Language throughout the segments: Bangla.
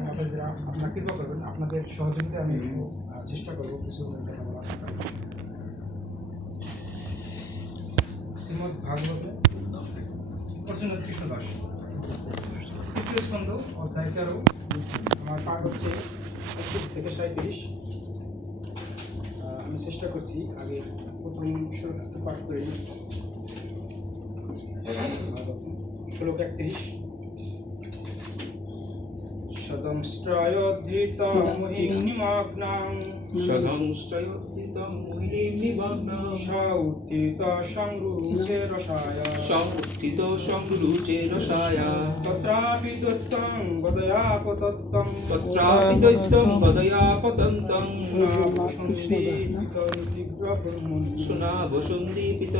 আমাদের যারা আপনারা কৃপা করবেন, আপনাদের সহযোগিতায় আমি চেষ্টা করবো কিছু কথা বলার। শ্রীমদ্ ভাগবতে অর্জুন কৃষ্ণ দাস তৃতীয় স্কন্ধ অধ্যায় 13, আমার পাঠ হচ্ছে 31 থেকে 37। আমি চেষ্টা করছি আগে প্রথম শ্লোকটি পাঠ করে নিই। শ্লোক 31। সদংস্ত্রয়োদ্ধিতমহিনিমগ্নাং সৌত্থিত সংরুচে রসায় তত্রাপি দৈত্যং বদয়াপতন্तं সুনাবসন্দীপিত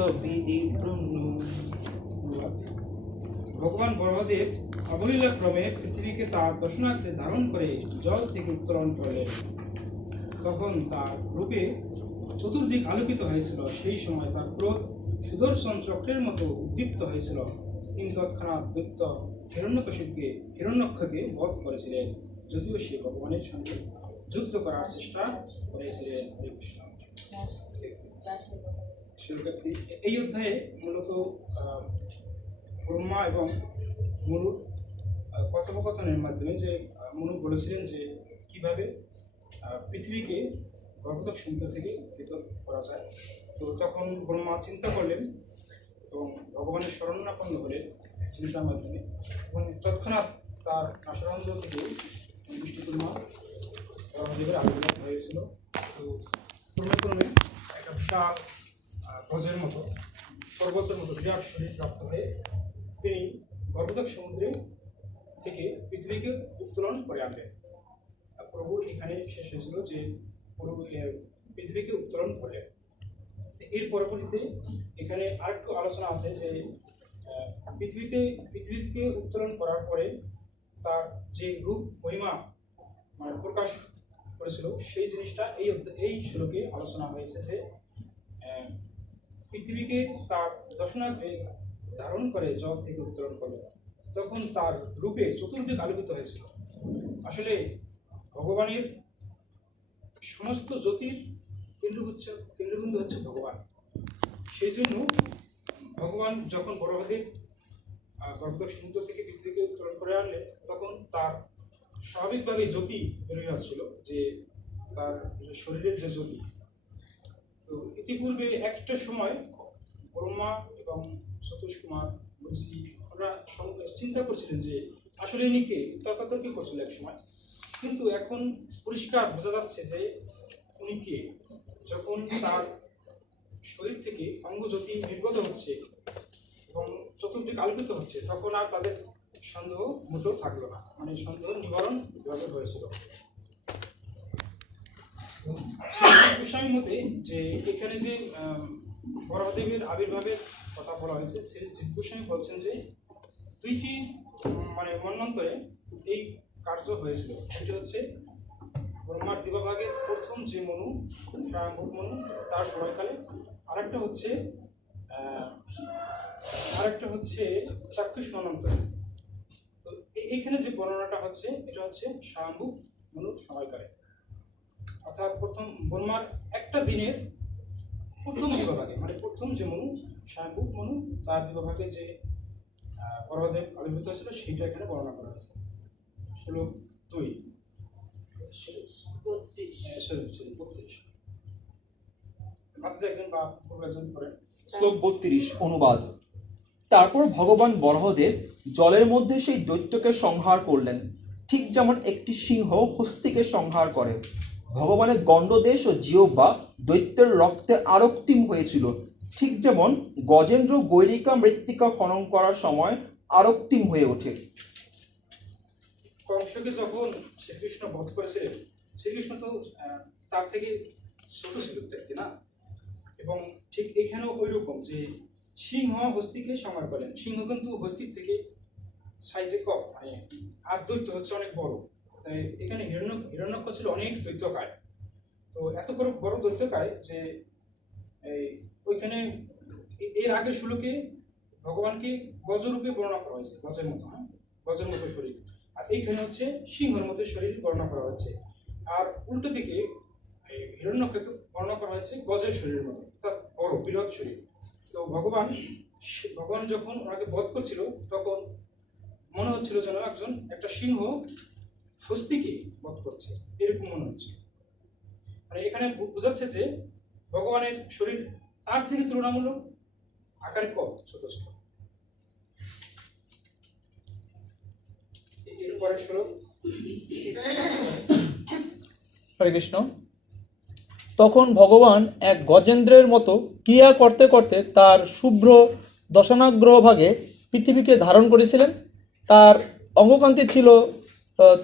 ব্রহ্ম। ভগবান বড়দেব অবলীলাক্রমে পৃথিবীকে তার দর্শনার্থে ধারণ করে জল থেকে উত্তোলন করলেন। তখন তার রূপে চতুর্দিক আলোকিত হয়েছিল। সেই সময় তার ক্রোধ সুদর্শন চক্রের মতো উদ্দীপ্ত হয়েছিল। তিনি তৎক্ষণাৎ দৈত্য হিরণ্যক্ষকে বধ করেছিলেন, যদিও সে ভগবানের সঙ্গে যুদ্ধ করার চেষ্টা করেছিলেন। হরে কৃষ্ণ। এই অধ্যায়ে মূলত ব্রহ্মা এবং মনুর কথোপকথনের মাধ্যমে যে মনু বলেছিলেন যে কিভাবে পৃথিবীকে গর্ভোদক সমুদ্র থেকে উত্থিত করা যায়। তো তখন ব্রহ্মা চিন্তা করলেন এবং ভগবানের শরণাপন্ন হলেন চিন্তার মাধ্যমে, এবং তৎক্ষণাৎ তার নাসারন্ধ্র থেকে বৃষ্টিপূর্ণা ব্রহ্মদেবের আবির্ভাব হয়েছিল। তো ক্রমে ক্রমে একটা বিশাল ধ্বজের মতো পর্বতের মতো বিরাট শরীর প্রাপ্ত হয়ে তিনি গর্ভোদক সমুদ্রে থেকে পৃথিবীকে উত্তোলন করে আনলেন। প্রভু এখানে শেষ হয়েছিল যে প্রভু পৃথিবীকে উত্তোলন করলেন। এর পরবর্তীতে এখানে আরেকটু আলোচনা আছে যে পৃথিবীকে উত্তোলন করার পরে তার যে রূপ মহিমা মানে প্রকাশ করেছিল সেই জিনিসটা এই শ্লোকে আলোচনা হয়েছে যে পৃথিবীকে তার দর্শনার্থে ধারণ করে জল থেকে উত্তোলন করলেন। তখন তার রূপে চতুর্দিক আলোকিত হয়েছিল। আসলে ভগবানের সমস্ত জ্যোতির কেন্দ্রবিন্দু হচ্ছে ভগবান। সেই জন্য ভগবান যখন বরাহদেব গর্ভোদক সমুদ্র থেকে পৃথিবীকে উত্তোলন করে আনলেন, তখন তার স্বাভাবিকভাবে জ্যোতি বেরিয়ে আসছিল, যে তার শরীরের যে জ্যোতি। তো ইতিপূর্বে একটা সময় ব্রহ্মা এবং সতোষ কুমার ঋষি ওরা চিন্তা করছিলেন যে আসলে ইনি কে, তর্কাতর্কি করছিল এক সময়। কিন্তু এখন পরিষ্কার বোঝা যাচ্ছে যে উনি কে। যখন তার শরীর থেকে অঙ্গজ্যোতি নির্গত হচ্ছে এবং চতুর্দিক আলোকিত হচ্ছে, তখন আর তাদের সন্দেহ মোটেও থাকলো না, মানে সন্দেহ নিবারণ এভাবে হয়েছিল। গোস্বামী মতে যে এখানে যে বরাহদেবের আবির্ভাবের কথা বলা হয়েছে, সেই গোস্বামী বলছেন যে দুইটি মানে মন্বন্তরে এই কার্য হয়েছিল। সেটি হচ্ছে ব্রহ্মার দিবাভাগের প্রথম যে মনু স্বয়ম্ভূ মনু তার সময়কালে, আরেকটা হচ্ছে চাক্ষুষ মন্বন্তরে। তো এইখানে যে বর্ণনাটা হচ্ছে এটা হচ্ছে স্বয়ম্ভূ মনুর সময়কালে, অর্থাৎ প্রথম ব্রহ্মার একটা দিনের প্রথম দিবাভাগে, মানে প্রথম যে মনু স্বয়ম্ভূ মনু তার দিবাভাগে যে বরাহদেব আবির্ভূত হয়েছিল সেটা এখানে বর্ণনা করা হয়েছে। শ্লোক 2 শ্লোক 32 অনুবাদ। তারপর ভগবান বরাহদেব জলের মধ্যে সেই দৈত্যকে সংহার করলেন, ঠিক যেমন একটি সিংহ হস্তিকে সংহার করে। ভগবানের গণ্ডদেশ ও জিহ্বা দৈত্যের রক্তে আরক্তিম হয়েছিল, ঠিক যেমন গজেন্দ্র গৈরিকা মৃত্তিকা খনন করার সময় আরক্তিম হয়ে ওঠে। কংসকে যখন শ্রীকৃষ্ণ বধ করেছিলেন, শ্রীকৃষ্ণ তো তার থেকে ছোট ছিল দেখতে না, এবং ঠিক এখানেও ওই রকম যে সিংহ হস্তিকে সংহার করেন। সিংহ কিন্তু হস্তির থেকে সাইজে কম, মানে আর দৈত্য হচ্ছে অনেক বড়। তাই এখানে হিরণ্যক্ষ ছিল অনেক দৈত্যকায়। তো এত বড় দৈত্যকায় যে ওইখানে এর আগের শ্লোকে ভগবানকে গজরূপে বর্ণনা করা হয়েছে, গজের মতো, গজের মতো শরীর। আর এইখানে হচ্ছে সিংহের মতো শরীর বর্ণনা করা হচ্ছে। আর উল্টো দিকে এই হিরণ্যক্ষেত্র বর্ণনা করা হয়েছে গজের শরীরের মতো, অর্থাৎ বড় বৃহৎ শরীর। তো ভগবান যখন ওনাকে বধ করছিল তখন মনে হচ্ছিল যেন একটা সিংহ হস্তিকে বধ করছে, এরকম মনে হচ্ছে। মানে এখানে বোঝাচ্ছে যে ভগবানের শরীর তার থেকে তুলনামূলক আকারে কম, ছোট ছিল। এরপরে শ্লোক। হরে কৃষ্ণ। তখন ভগবান এক গজেন্দ্রের মতো ক্রিয়া করতে করতে তার শুভ্র দশনাগ্র ভাগে পৃথিবীকে ধারণ করেছিলেন। তার অঙ্গকান্তি ছিল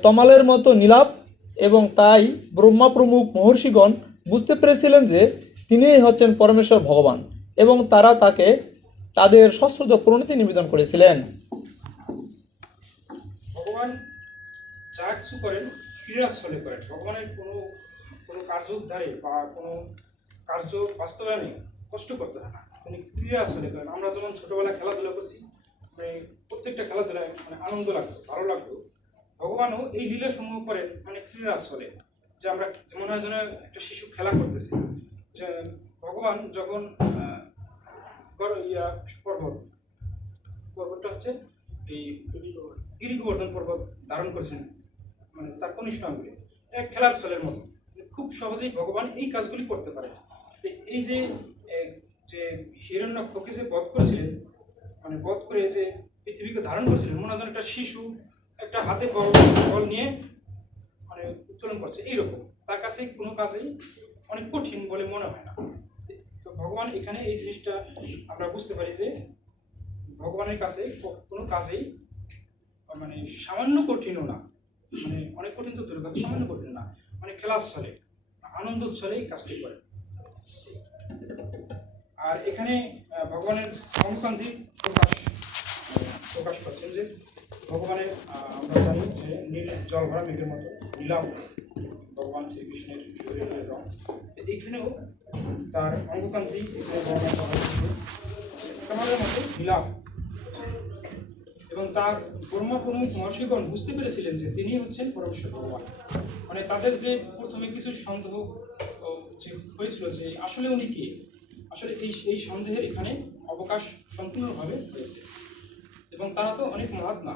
তমালের মতো নীলাভ, এবং তাই ব্রহ্মা প্রমুখ মহর্ষিগণ বুঝতে পেরেছিলেন যে তিনিই হচ্ছেন পরমেশ্বর ভগবান, এবং তারা তাকে তাদের সশ্রদ্ধ প্রণতি নিবেদন করেছিলেন। ভগবান যা কিছু করেন ক্রীড়াস্থলে করেন। ভগবানের কোনো কোনো কার্য উদ্ধারে বা কোনো কার্য বাস্তবায়নে কষ্ট করতে হয় না, তিনি ক্রীড়াস্থলে করেন। আমরা যেমন ছোটবেলায় খেলাধুলা করছি, মানে প্রত্যেকটা খেলাধুলায় মানে আনন্দ লাগতো, ভালো লাগতো। ভগবানও এই লীলা সমূহ করেন মানে ক্রীড়াস্থলে, যে আমরা মনে হয় যেন একটা শিশু খেলা করতেছে। যে ভগবান যখন পর্বতটা হচ্ছে এই গিরি গোবর্ধন পর্বত ধারণ করেছেন, মানে তার কনিষ্ঠ আঙ্গুলে, এক খেলার স্থলের মতো। খুব সহজেই ভগবান এই কাজগুলি করতে পারেন। এই যে যে হিরণ্যক্ষকে যে বধ করেছিলেন, মানে বধ করে যে পৃথিবীকে ধারণ করেছিলেন, মনে হয় যেন একটা শিশু একটা হাতে বল নিয়ে মানে উত্তোলন করছে, এইরকম। তার কাছে কোনো কাজেই অনেক কঠিন বলে মনে হয় না। তো ভগবান এখানে এই জিনিসটা আমরা বুঝতে পারি যে ভগবানের কাছে কোনো কাজেই মানে সামান্য কঠিনও না, মানে অনেক কঠিন তো দূরের কথা, সামান্য কঠিন না, মানে খেলার ছলে আনন্দ ছলেই কাজটি করে। আর এখানে ভগবানের অঙ্গকান্তি প্রকাশ করছেন যে ভগবানের আমরা জানি যে নীল জল ভরা মেঘের মতো নীলাভ ভগবান শ্রীকৃষ্ণের শরীরের রং। এখানেও তার অঙ্গকান্তি সমাজের মতো নীলাভ, এবং তার ব্রহ্মা প্রমুখ মহর্ষিগণ বুঝতে পেরেছিলেন যে তিনি হচ্ছেন পরমেশ্বর ভগবান। মানে তাদের যে প্রথমে কিছু সন্দেহ যে হয়েছিল যে আসলে উনি কে, আসলে এই সন্দেহের এখানে অবকাশ সম্পূর্ণভাবে হয়েছে। এবং তারা তো অনেক মহাত্মা,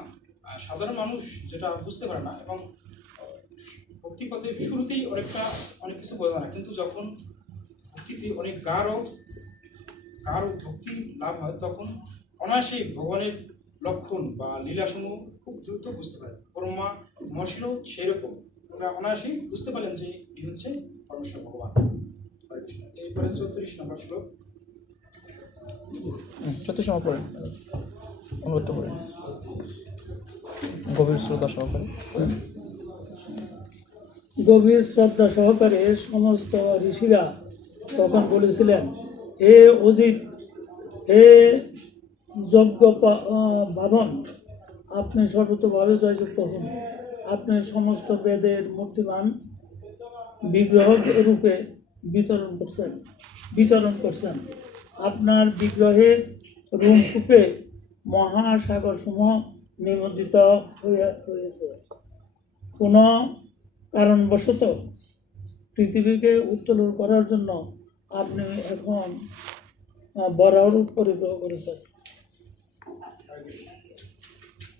সাধারণ মানুষ যেটা বুঝতে পারে না, এবং ভক্তিপথে শুরুতেই অনেক কিছু বোঝা না, কিন্তু যখন ভক্তিতে অনেক গাঢ় ভক্তি লাভ হয় তখন অনায়াসেই ভগবানের লক্ষণ বা লীলাসমূহ খুব দ্রুত বুঝতে পারে। ব্রহ্মা মহর্ষিও সেরকম, ওরা অনায়াসেই বুঝতে পারলেন যে এই হচ্ছে পরমেশ্বর ভগবান। এরপরে 34 নম্বর শ্লোক। 34 নম্বর পড়েন, অনুবাদ করেন গভীর শ্রদ্ধা সহকারে। গভীর শ্রদ্ধা সহকারে সমস্ত ঋষিরা তখন বলেছিলেন, হে অজিত, হে যজ্ঞ ভাবন, আপনি সর্বতভাবে জয়যুক্ত হন। আপনি সমস্ত বেদের মূর্তিমান বিগ্রহ রূপে বিচরণ করছেন। আপনার বিগ্রহের রূপে মহাসাগর সমূহ নিমজ্জিত হয়ে রয়েছে। কোনো কারণবশত পৃথিবীকে উত্তোলন করার জন্য আপনি এখন বরাহরূপ পরিগ্রহ করেছেন।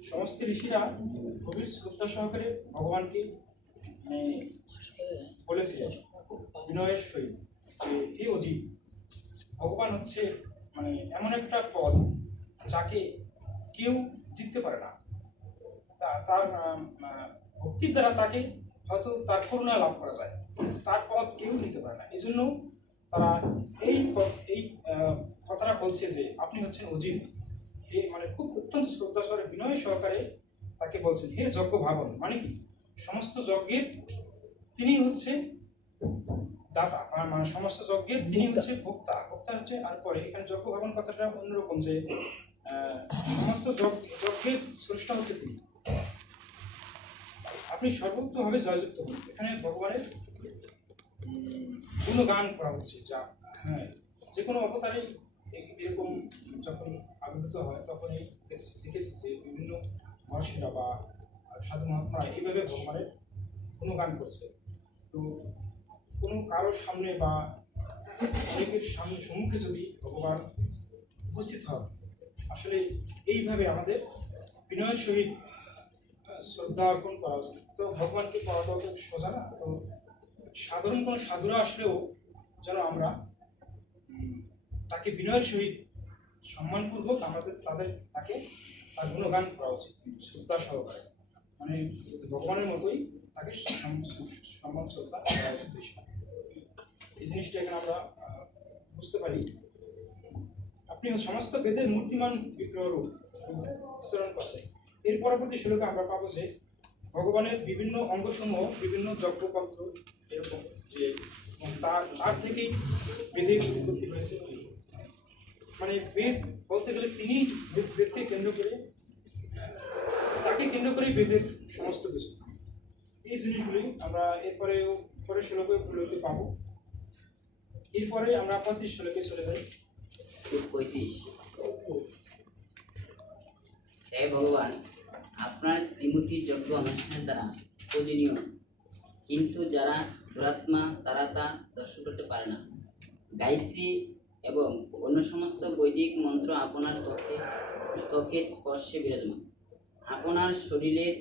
সমস্ত ঋষিরা গভীর শ্রদ্ধা সহকারে ভগবানকে বলেছিলেন বিনয়ের সহিত যে হে অজিত, ভগবান হচ্ছে মানে এমন একটা পদ যাকে কেউ জিততে পারে না। তার ভক্তির দ্বারা তাকে হয়তো তার করুণা লাভ করা যায়, তার পদ কেউ নিতে পারে না। এই জন্য তারা এই কথাটা বলছে যে আপনি হচ্ছেন অজিত। মানে খুব অত্যন্ত শ্রদ্ধা সহকারে বিনয় সহকারে তাকে বলছেন হে যজ্ঞ ভাবন, মানে কি সমস্ত যজ্ঞের তিনি হচ্ছে দাতা, মানে সমস্ত যজ্ঞের তিনি হচ্ছে ভোক্তা হচ্ছে। আর পরে এখানে যজ্ঞ ভাবন কথাটা অন্যরকম, যে সমস্ত যজ্ঞের স্রষ্টা হচ্ছে তিনি, আপনি সর্বোত্তভাবে জয়যুক্ত হন। এখানে ভগবানের গুণগান করা হচ্ছে, যা হ্যাঁ যে কোনো অবতারেই এরকম যখন আবির্ভূত হয় তখনই দেখেছি যে বিভিন্ন মহর্ষিরা বা সাধু মহাত্মা এইভাবে ভগবানের গুণগান করছে। তো কোনো কারোর সামনে বা অনেকের সামনে সম্মুখে যদি ভগবান উপস্থিত হয়, আসলে এইভাবে আমাদের বিনয়ের সহিত শ্রদ্ধা অর্পণ করা উচিত। তো ভগবানকে পাওয়া তো অত সোজা না। তো সাধারণ কোনো সাধুরা আসলেও যেন আমরা তাকে বিনয়ের সহিত সম্মানপূর্বক আমাদের তাকে তার গুণগান করা উচিত, শ্রদ্ধা সহকারে, মানে ভগবানের মতোই তাকে সম্মান শ্রদ্ধা করা উচিত বেশি। এই জিনিসটা এখানে আমরা বুঝতে পারি। আপনি সমস্ত বেদের মূর্তিমান বিগ্রহ রূপ বিস্তরণ করছেন। এর পরবর্তী শ্লোকে আমরা পাবো যে ভগবানের বিভিন্ন অঙ্গসমূহ বিভিন্ন যজ্ঞপত্র এরকম, যে তার থেকেই বেদের উৎপত্তি হয়েছে। মানে বেদ বলতে গেলে তিনি বেদকে কেন্দ্র করে, তাকে কেন্দ্র করেই বেদের সমস্ত কিছু। এই জিনিসগুলি আমরা পরে শ্লোকে পাবো। এরপরে আমরা 35 শ্লোকে চলে যাই। 35 হে ভগবান, আপনার শ্রীমতী যজ্ঞ অনুষ্ঠানের দ্বারা পূজনীয়, কিন্তু যারা দুরাত্মা তারা তা দর্শন করতে পারে না। গায়ত্রী এবং অন্য সমস্ত বৈদিক মন্ত্র আপনার ত্বকের স্পর্শে বিরাজমান। আপনার শরীরের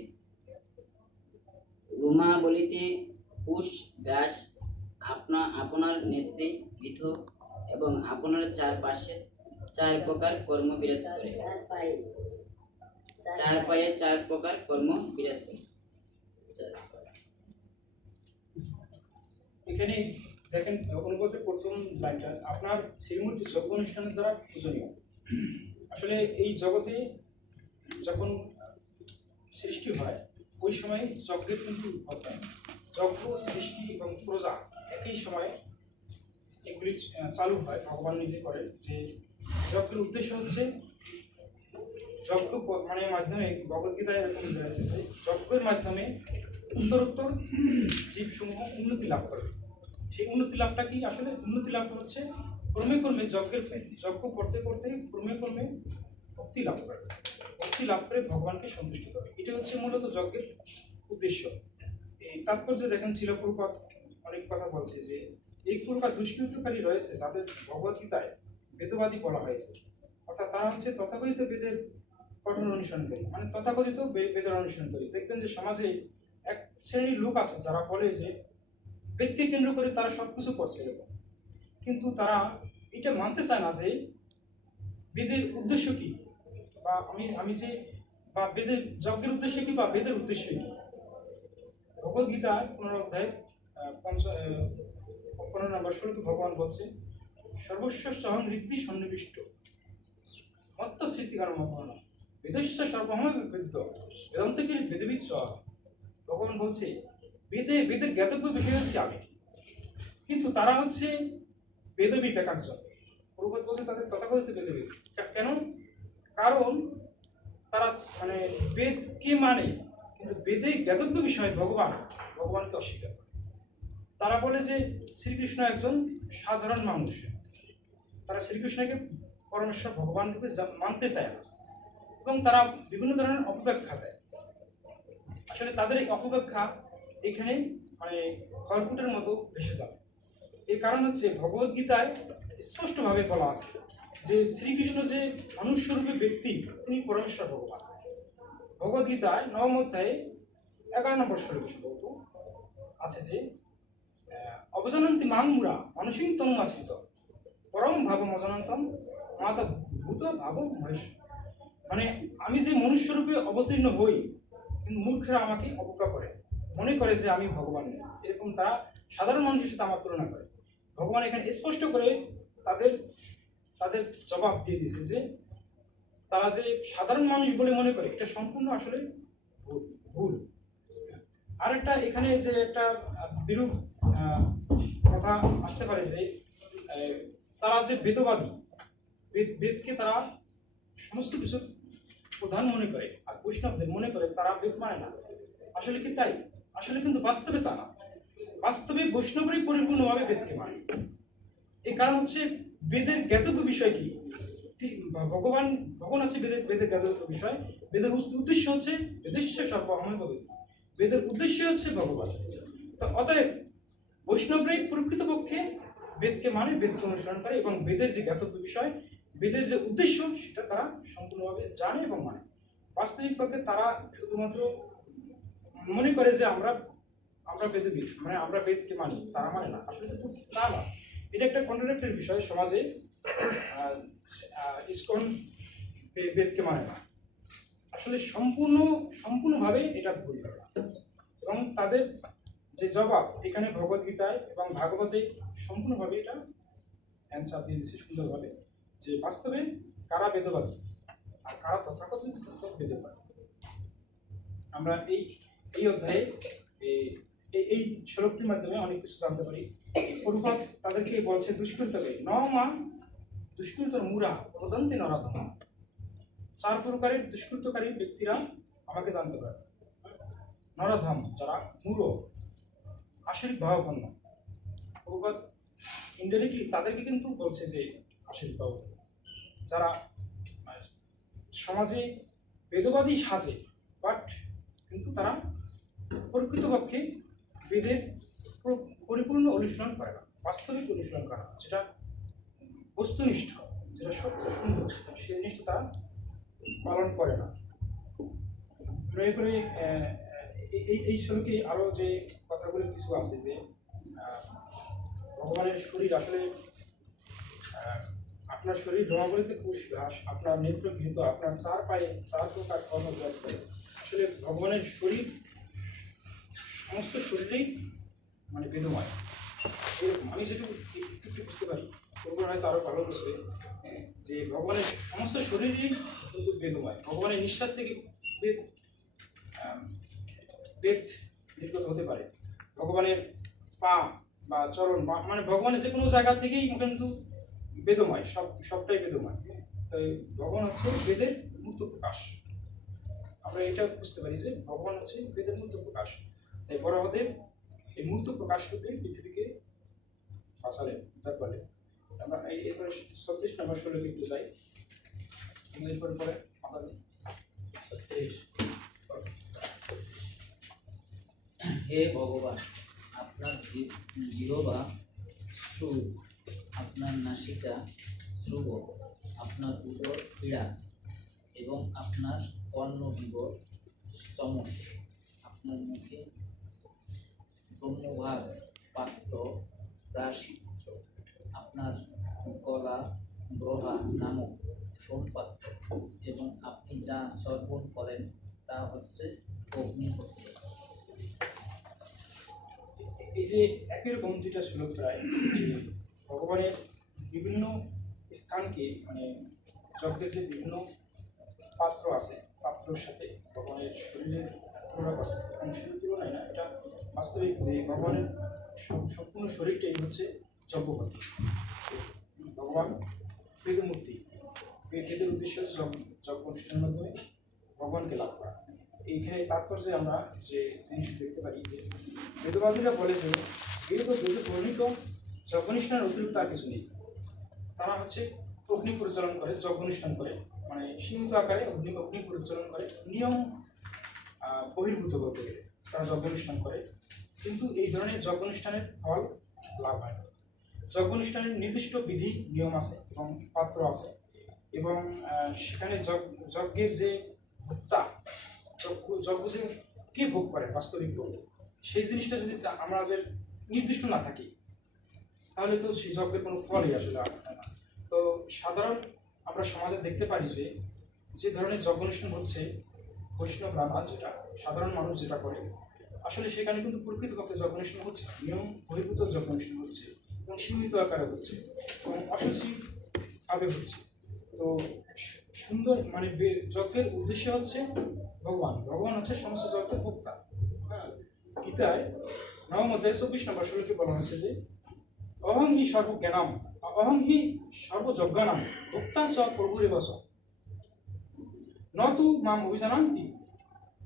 রুমাবলিতে কুশ গ্রাস, আপনার নেত্রে গৃথ এবং আপনার চারপাশে 4 প্রকার কর্ম বিরাজ করে। 4 পায়ে 4 প্রকার কর্ম বিরাজ করে। এখানে দেখেন অনুবাদের প্রথম লাইনটা, আপনার শ্রীমূর্তি যজ্ঞ অনুষ্ঠানের দ্বারা পূজনীয়। আসলে এই জগতে যখন সৃষ্টি হয় ওই সময় যজ্ঞের কিন্তু উদ্ভব হয়। যজ্ঞ, সৃষ্টি এবং প্রজা একই সময়ে এগুলি চালু হয়। ভগবান নিজে করেন যে যজ্ঞের উদ্দেশ্য হচ্ছে যজ্ঞ মানে মাধ্যমে, ভগবদ্গীতায় এরকম রয়েছে যে যজ্ঞের মাধ্যমে উত্তরোত্তর জীবসমূহ উন্নতি লাভ করবে। সেই উন্নতি লাভটা কি? আসলে উন্নতি লাভ হচ্ছে ক্রমে ক্রমে যজ্ঞ করতে করতে ক্রমে ক্রমে ভক্তি লাভ করবে। ভক্তি লাভ করে ভগবানকে সন্তুষ্ট করবে। এটা হচ্ছে মূলত যজ্ঞের উদ্দেশ্য। এই তাৎপর্য দেখেন, শিল প্রভুপাদ অনেক কথা বলছে যে এই প্রকার দুষ্কৃতকারী রয়েছে যাদের ভগবদ্গীতায় বেদবাদী বলা হয়েছে, অর্থাৎ তারা হচ্ছে তথাকথিত বেদের কঠোর অনুসরণকারী, মানে তথাকথিত বেদের অনুসরণকারী। দেখবেন যে সমাজে এক শ্রেণীর লোক আছে যারা বলে যে বেদকে কেন্দ্র করে তারা সবকিছু করছে, কিন্তু তারা এটা মানতে চায় না যে বেদের উদ্দেশ্য কি, বা আমি যে বা বেদের যজ্ঞের উদ্দেশ্য কি, বা বেদের উদ্দেশ্য কি। ভগবদ্গীতা 15 অধ্যায় 15 নম্বর শ্লোকে ভগবান বলছে, সর্বস্ব সহং ঋদ্ধি সন্নিবিষ্ট মত্ত সৃষ্টিকার মহান বেদস্য সর্বময় বেদ্য বেদান্তকে বেদবিদ চ। ভগবান বলছে বেদের জ্ঞাতব্য বিষয় হচ্ছে আমি, কিন্তু তারা হচ্ছে বেদবিদ একাংশ। প্রভুপাদ বলছে তাদের তথাকথিত বেদবিদ। কেন? কারণ তারা মানে বেদকে মানে, কিন্তু বেদে জ্ঞাতব্য বিষয় ভগবানকে অস্বীকার করে। তারা বলে যে শ্রীকৃষ্ণ একজন সাধারণ মানুষ, তারা শ্রীকৃষ্ণকে পরমেশ্বর ভগবান রূপে মানতে চায় না, এবং তারা বিভিন্ন ধরনের অপব্যাখ্যা দেয়। আসলে তাদের এই অপব্যাখ্যা এখানে মানে খড়কুটের মতো ভেসে যাবে। এর কারণ হচ্ছে ভগবদ্গীতায় স্পষ্টভাবে বলা আছে যে শ্রীকৃষ্ণ যে মনুষ্যরূপী ব্যক্তি, তিনি পরমেশ্বর ভগবান। ভগবদ্গীতায় 9ম অধ্যায়ে 11 নম্বর শ্লোকে আছে যে অবজানন্তি মাং মুরা মানসিং তনুমাশ্রিত পরম ভাব অজানন্তম মাতা ভূত ভাব মহেশ। মানে আমি যে মনুষ্যরূপে অবতীর্ণ হই, কিন্তু মূর্খেরা আমাকে অবজ্ঞা করে, মনে করে যে আমি ভগবান নই। এরকম তারা সাধারণ মানুষের সাথে আমার তুলনা করে। ভগবান এখানে স্পষ্ট করে তাদের জবাব দিয়ে দিয়েছে যে তারা যে সাধারণ মানুষ বলে মনে করে, এটা সম্পূর্ণ আসলে ভুল। আরেকটা এখানে যে একটা বিরূপ কথা আসতে পারে যে তারা যে বেদবাদী, বেদকে তারা সমস্ত কিছু প্রধান মনে করে, আর বৈষ্ণবদের মনে করে তারা বেদ মানে না। আসলে কি তাই? আসলে কিন্তু বাস্তবে তা না। বাস্তবে বৈষ্ণবরাই পরিপূর্ণভাবে বেদকে মানে। এই কারণ হচ্ছে বেদের জ্ঞাতব্য বিষয় কি, ভগবান আছে বেদের বিষয়। বেদের উদ্দেশ্য হচ্ছে বেদেশ্য সর্বময় ভবেৎ। বেদের উদ্দেশ্য হচ্ছে ভগবান। তো অতএব বৈষ্ণবরাই প্রকৃতপক্ষে বেদকে মানে, বেদকে অনুসরণ করে এবং বেদের যে জ্ঞাতব্য বিষয়, বেদের যে উদ্দেশ্য সেটা তারা সম্পূর্ণভাবে জানে এবং মানে। বাস্তবিক পক্ষে তারা শুধুমাত্র মনে করে যে আমরা বেদবিদ, মানে আমরা বেদকে মানি, তারা মানে না। আসলে কিন্তু তা না, এটা একটা কন্ট্রাডিক্টরি বিষয় সমাজে। ইসকন বেদকে মানে না, আসলে সম্পূর্ণভাবে এটা ভুল ধারণা। এবং তাদের যে জবাব এখানে ভগবদ্গীতায় এবং ভাগবতে সম্পূর্ণভাবে এটা অ্যান্সার দিয়ে দিচ্ছে সুন্দরভাবে, যে বাস্তবে কারা বেদবাদী আর কারা তথাকথিত বেদবাদী। আমরা এই অধ্যায়ে এই শ্লোকটির মাধ্যমে অনেক কিছু জানতে পারি। প্রভুপাদ তাদেরকে বলছে দুষ্কৃতকে মা দুষ্কৃতর মুরা প্রদন্তে নরাধম। 4 প্রকারের দুষ্কৃতকারী ব্যক্তিরা আমাকে জানতে পারে। নরাধম যারা মূঢ়, আশরিক ভাবাপন্ন। প্রভুপাদ ইনডাইরেক্টলি তাদেরকে কিন্তু বলছে যে আশরিক ভাবাপন্ন, যারা সমাজে বেদবাদী সাজে, বাট কিন্তু তারা প্রকৃতপক্ষে বেদের পরিপূর্ণ অনুশীলন করে না, বাস্তবিক অনুশীলন করে না, যেটা বস্তুনিষ্ঠ, যেটা সত্য সুন্দর, সেই জিনিসটা তারা পালন করে না। এরপরে এই শ্লোকে আরো যে কথাগুলো কিছু আছে যে ভগবানের শরীর আসলে আপনার শরীর রমাবলিতে কুশ ঘাস, আপনার নেত্র ঘৃত, আপনার 4 পায়ে 4 প্রকার কর্ম বিরাজ করে। আসলে ভগবানের শরীর সমস্ত শরীরেই মানে বেদময়। এরকম আমি যেটুকু একটু বুঝতে পারি, ভগবান হয়তো আরো ভালো বুঝবে, যে ভগবানের সমস্ত শরীরই কিন্তু বেদময়। ভগবানের নিঃশ্বাস থেকে বেদ নির্গত হতে পারে। ভগবানের পা বা চরণ বা মানে ভগবানের যে কোনো জায়গা থেকেই কিন্তু বেদময়, সবটাই বেদময়। তাই ভগবান হচ্ছে বেদের মূর্ত প্রকাশ। আমরা এটা বুঝতে পারি যে ভগবান হচ্ছে বেদের মূর্ত প্রকাশ। তাই বরাহদেব এই মূর্ত প্রকাশ রূপে পৃথিবীকে বাঁচালেন, উদ্ধার করলেন। আমরা এরপরে 36 নম্বর শ্লোকে একটু যাই, এরপরে পরে আমরা 36। হে ভগবান, আপনার জিহ্বা সুর, আপনার নাসিকা ধ্রুব, আপনার উদর পীড়া এবং আপনার কর্ণবিব চমস, আপনার মুখে ব্রহ্মভাগ পাত্র প্রাশিত্র, আপনার গলা গ্রহা নামক সোমপাত্র, এবং আপনি যা সর্বণ করেন তা হচ্ছে অগ্নিহোত্র। এই যে একই রকম দুইটা শ্লোক প্রায়, যে ভগবানের বিভিন্ন স্থানকে মানে যজ্ঞের যে বিভিন্ন পাত্র আছে, পাত্রের সাথে ভগবানের শরীরের তুলনা করছে। এবং শুধু তুলনায় না, এটা বাস্তবিক যে ভগবানের সম্পূর্ণ শরীরটাই হচ্ছে যজ্ঞপতি। ভগবান বেদমূর্তি, বেদের উদ্দেশ্য হচ্ছে যজ্ঞ অনুষ্ঠানের মাধ্যমে ভগবানকে লাভ করা। এইখানে তাৎপর্যে আমরা যে জিনিসটা দেখতে পারি যে বেদবাদীরা বলে যে বেদে প্রণীত যজ্ঞানুষ্ঠানের অতিরিক্ত আর কিছু নেই। তারা হচ্ছে অগ্নি পরিচালন করে, যজ্ঞানুষ্ঠান করে, মানে সীমিত আকারে অগ্নি পরিচালন করে, নিয়ম বহির্ভূত বলতে গেলে তারা যজ্ঞানুষ্ঠান করে। কিন্তু এই ধরনের যজ্ঞানুষ্ঠানের ফল লাভ হয় না। যজ্ঞানুষ্ঠানের নির্দিষ্ট বিধি নিয়ম আছে এবং পাত্র আছে, এবং সেখানে যজ্ঞের যে ভোক্তা, যজ্ঞ যে কে ভোগ করে বাস্তবিক ভোগ, সেই জিনিসটা যদি আমাদের নির্দিষ্ট না থাকে, তাহলে তো সেই যজ্ঞের কোনো ফলই আসলে হয় না। তো সাধারণ আমরা সমাজে দেখতে পারি যে ধরনের যজ্ঞ অনুষ্ঠান হচ্ছে, বৈষ্ণবরা বা যেটা সাধারণ মানুষ যেটা করে, আসলে সেখানে কিন্তু প্রকৃতপক্ষে যজ্ঞ অনুষ্ঠান হচ্ছে, নিয়ম বহির্ভূত যজ্ঞ অনুষ্ঠান হচ্ছে এবং সীমিত আকারে হচ্ছে এবং অসুচি ভাবে হচ্ছে। তো সুন্দর মানে যজ্ঞের উদ্দেশ্য হচ্ছে ভগবান হচ্ছে সমস্ত যজ্ঞের ভোক্তা। হ্যাঁ, গীতায় নবম অধ্যায় 24 নম্বর শ্লোকে বলা হয়েছে যে অহং হি সর্বজ্ঞানাম অহং হি সর্বযজ্ঞানাম ভোক্তা চ প্রভুরেব চ ন তু মাম অভিজানান্তি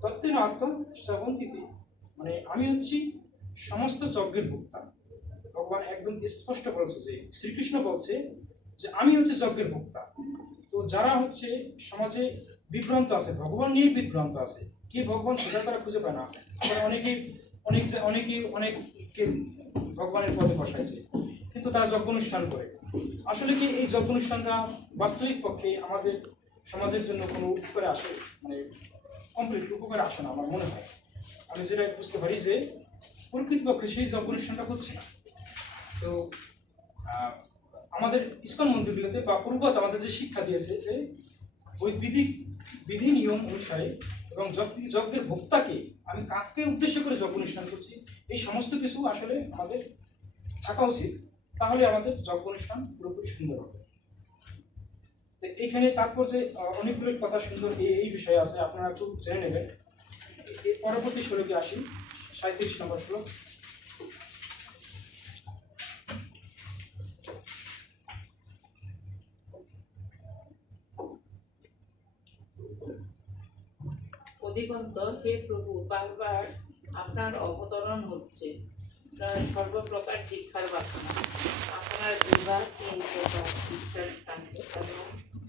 তত্ত্বেন আত্ম শ্রবন্তীতি। মানে আমি হচ্ছি সমস্ত যজ্ঞের ভোক্তা। ভগবান একদম স্পষ্ট বলছে যে শ্রীকৃষ্ণ বলছে যে আমি হচ্ছে যজ্ঞের ভোক্তা। যারা হচ্ছে সমাজে বিভ্রান্ত আছে, ভগবান নিয়ে বিভ্রান্ত আছে, কি ভগবান সেটা তারা খুঁজে পায় না। আবার অনেকে ভগবানের পথে বসাইছে, কিন্তু তারা যজ্ঞ অনুষ্ঠান করে। আসলে কি এই যজ্ঞ অনুষ্ঠানটা বাস্তবিক পক্ষে আমাদের সমাজের জন্য কোনো উপকারে আসে, মানে কমপ্লিট উপকারে আসে না আমার মনে হয়। আমি যেটা বুঝতে পারি যে প্রকৃতপক্ষে সেই যজ্ঞ অনুষ্ঠানটা হচ্ছে না। তো আমাদের ইসকন মন্দিরগুলোতে বা পূর্বত আমাদের যে শিক্ষা দিয়েছে যে বৈদিক বিধি নিয়ম অনুসারে এবং যজ্ঞের ভোক্তাকে আমি কাকে উদ্দেশ্য করে যজ্ঞ অনুষ্ঠান করছি, এই সমস্ত কিছু আসলে আমাদের থাকা উচিত। তাহলে আমাদের যজ্ঞ অনুষ্ঠান পুরোপুরি সুন্দর হবে। তো এইখানে তারপর যে অনেকগুলো কথা সুন্দর এই বিষয়ে আছে, আপনারা একটু জেনে নেবেন। এর পরবর্তী শ্লোকে আসি, 37 নম্বর শ্লোক। অধিকন্ত হে প্রভু, বারবার আপনার অবতরণ হচ্ছে সর্বপ্রকার দীক্ষার বাসনা, আপনার বিবাহ 3 প্রকার দীক্ষার কাণ্ড এবং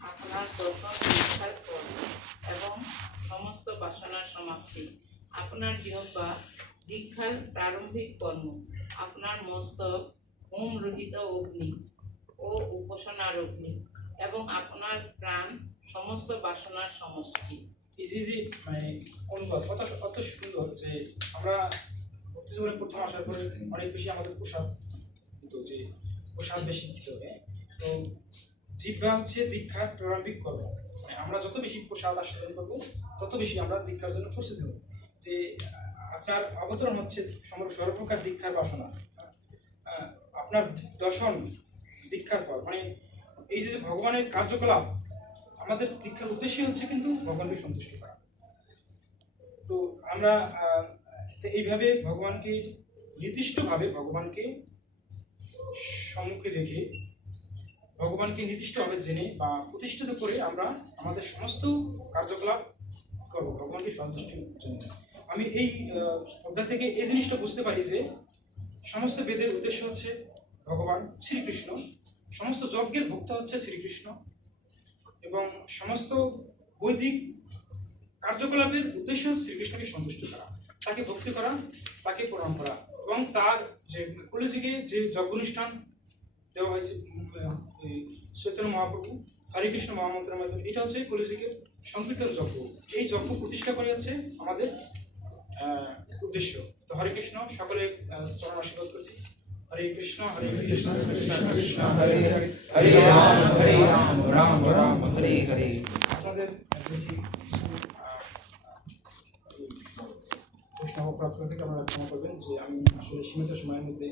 আপনার দর্শন দীক্ষার ফল এবং সমস্ত বাসনার সমাপ্তি, আপনার জিহ্বা দীক্ষার প্রারম্ভিক কর্ম, আপনার মস্তক হোম রহিত অগ্নি ও উপাসনার অগ্নি এবং আপনার প্রাণ সমস্ত বাসনার সমষ্টি। ইজি মানে অনুবাদ অত সুন্দর যে আমরা ভক্তি জীবনে প্রথম আসার পরে অনেক বেশি আমাদের প্রসাদ দিত, যে প্রসাদ বেশি দিতে হবে। তো জিহ্বা হচ্ছে দীক্ষার প্রারম্ভিক কর্ম, মানে আমরা যত বেশি প্রসাদ আস্বাদন করবো তত বেশি আমরা দীক্ষার জন্য প্রস্তুত হব। যে আপনার অবতরণ হচ্ছে সর্বপ্রকার দীক্ষার বাসনা, আপনার দর্শন দীক্ষার পর, মানে এই যে ভগবানের কার্যকলাপ, আমাদের দীক্ষার উদ্দেশ্য হচ্ছে কিন্তু ভগবানকে সন্তুষ্ট করা। তো আমরা এইভাবে ভগবানকে নির্দিষ্টভাবে ভগবানকে সম্মুখে রেখে ভগবানকে নির্দিষ্টভাবে জেনে বা প্রতিষ্ঠিত করে আমরা আমাদের সমস্ত কার্যকলাপ করবো ভগবানকে সন্তুষ্টির জন্য। আমি এই অধ্যায় থেকে এই জিনিসটা বুঝতে পারি যে সমস্ত বেদের উদ্দেশ্য হচ্ছে ভগবান শ্রীকৃষ্ণ, সমস্ত যজ্ঞের ভোক্তা হচ্ছে শ্রীকৃষ্ণ, এবং সমস্ত বৈদিক কার্যকলাপের উদ্দেশ্য শ্রীকৃষ্ণকে সন্তুষ্ট করা, তাকে ভক্তি করা, তাকে প্রণাম করা, এবং তার যে কলিযুগে যে যজ্ঞ অনুষ্ঠান দেওয়া হয়েছে চৈতন্য মহাপ্রভু হরে কৃষ্ণ মহামন্ত্রের মাধ্যমে, এটা হচ্ছে কলিযুগের সংকীর্তন যজ্ঞ। এই যজ্ঞ প্রতিষ্ঠা করে হচ্ছে আমাদের উদ্দেশ্য। তো হরে কৃষ্ণ, সকলে চরণ আশীর্বাদ করছি। হরে কৃষ্ণ কৃষ্ণ কৃষ্ণ হরে হরে, হরে রাম রাম রাম হরে হরে। আপনাদের প্রশ্ন প্রাপ্ত থেকে আপনারা ক্ষমা করবেন যে আমি আসলে সীমিত সময়ের মধ্যে